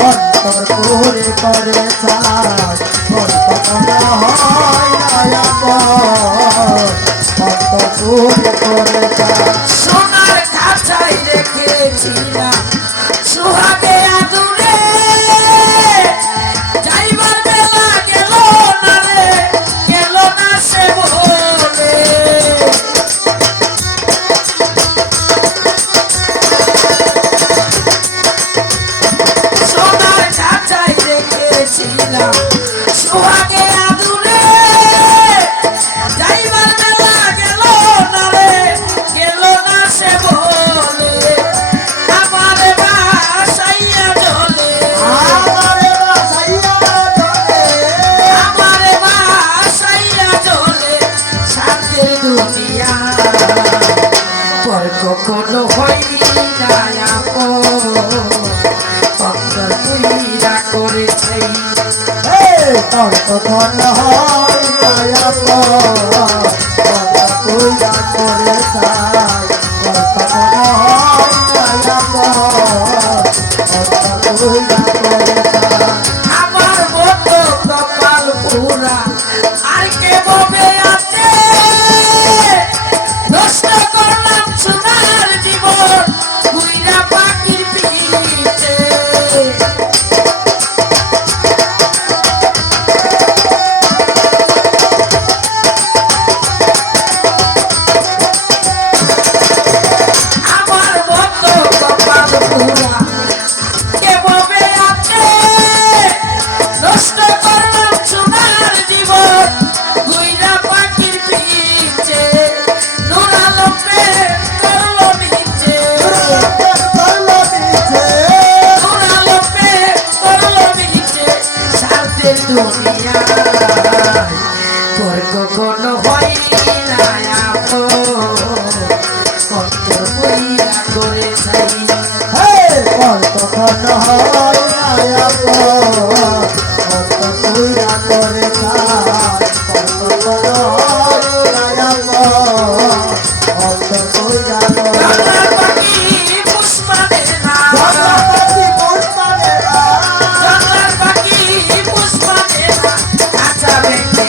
অন্তর করে করে ছাড়া Similar তোমার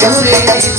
ঘুরে